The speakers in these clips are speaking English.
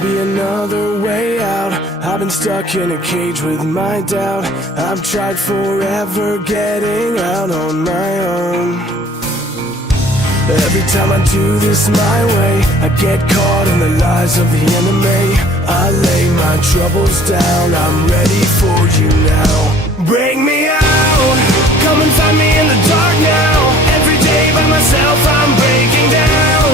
be another way out. I've been stuck in a cage with my doubt. I've tried forever getting out on my own. Every time I do this my way, I get caught in the lies of the enemy. I lay my troubles down, I'm ready for you now. Bring me out, come and find me in the dark now. Every day by myself I'm breaking down.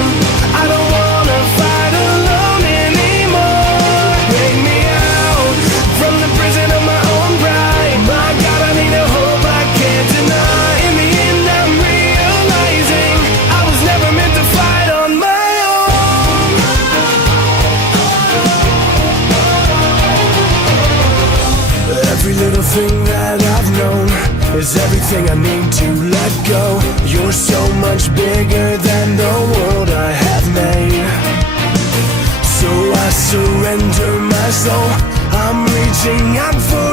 I don't wanna fight alone anymore. Bring me out from the prison of my own pride. My God, I need a hope I can't deny. In the end I'm realizing I was never meant to fight on my own. Every little thing that I've known is everything I need to let go. You're so much bigger than the world I have made. So I surrender my soul. I'm reaching out for